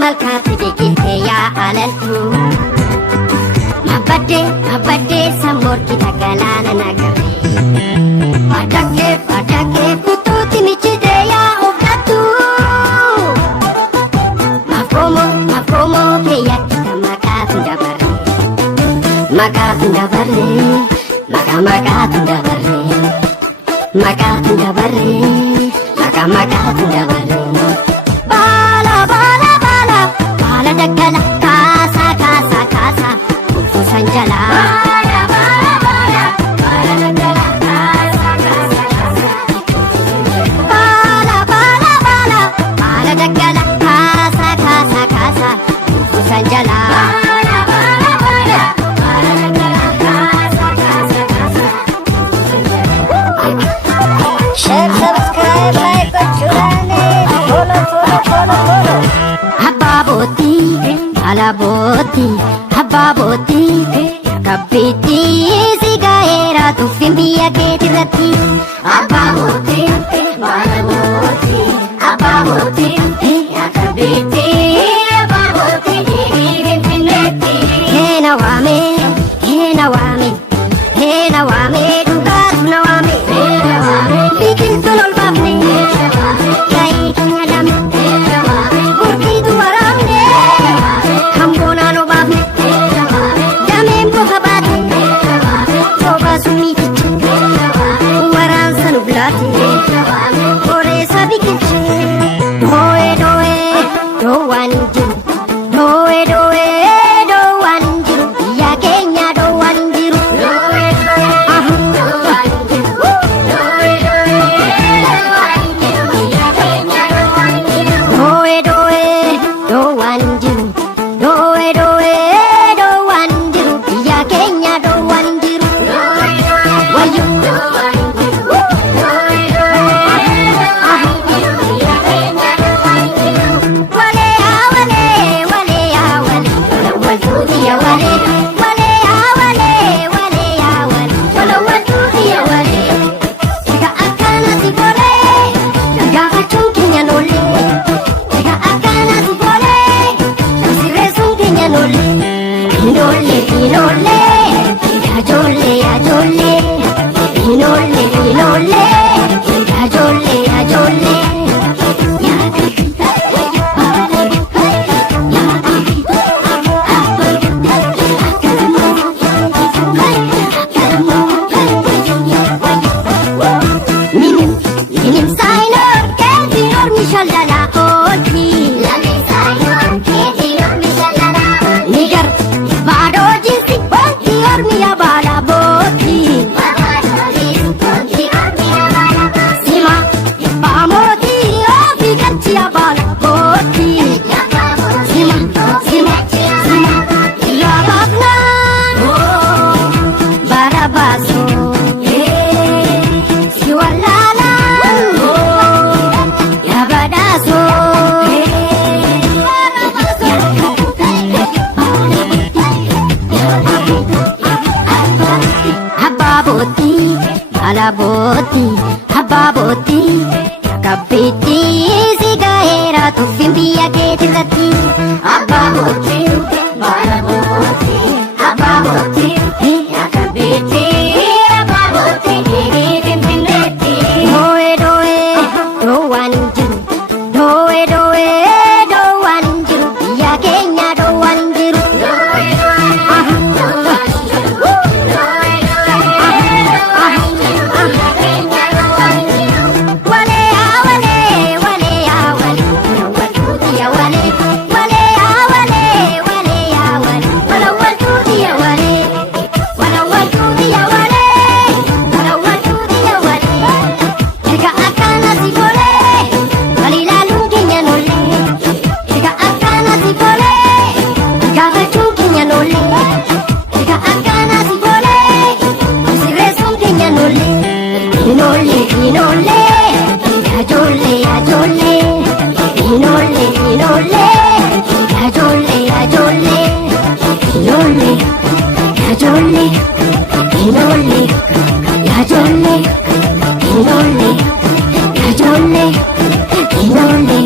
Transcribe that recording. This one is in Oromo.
malkaatti biqilte yaa'alaltu mabaddee sammorkita galaana nagarre fadhakkee kutuutti michite yaa'ufdhattu mafoomoo keeyyattita maqaatu dabarre maqaatu dabarre baala daggala kaasa kufuusan jalaa baala daggala kaasa kufuusan jalaa share, subscribe, like gochuudhaan follow. Abbaabooti kabbiitti si gaheera tuffin biyya keetirratti abbaabooti kabbiitti finfinneetti heena waame dhugaatu na waame biqiltuun ol baafne yaa'ii keenya damne burqiitu waraabne hamboonaan obaafne dameen bofa baate soba summiitichi waraansa nu bilaate horeessa biqilche dhoowwaan hin jiru dhoowwaan hin jiru biyya keenya dhoowwaan hin jiru abbaabooti kabbiitti si gaheera tuffin biyya keetirratti abbaabooti kabbiitti finfinneetti dhoowwaan hin jiru biyya keenya dhoowwaan hin jiru Ijoollee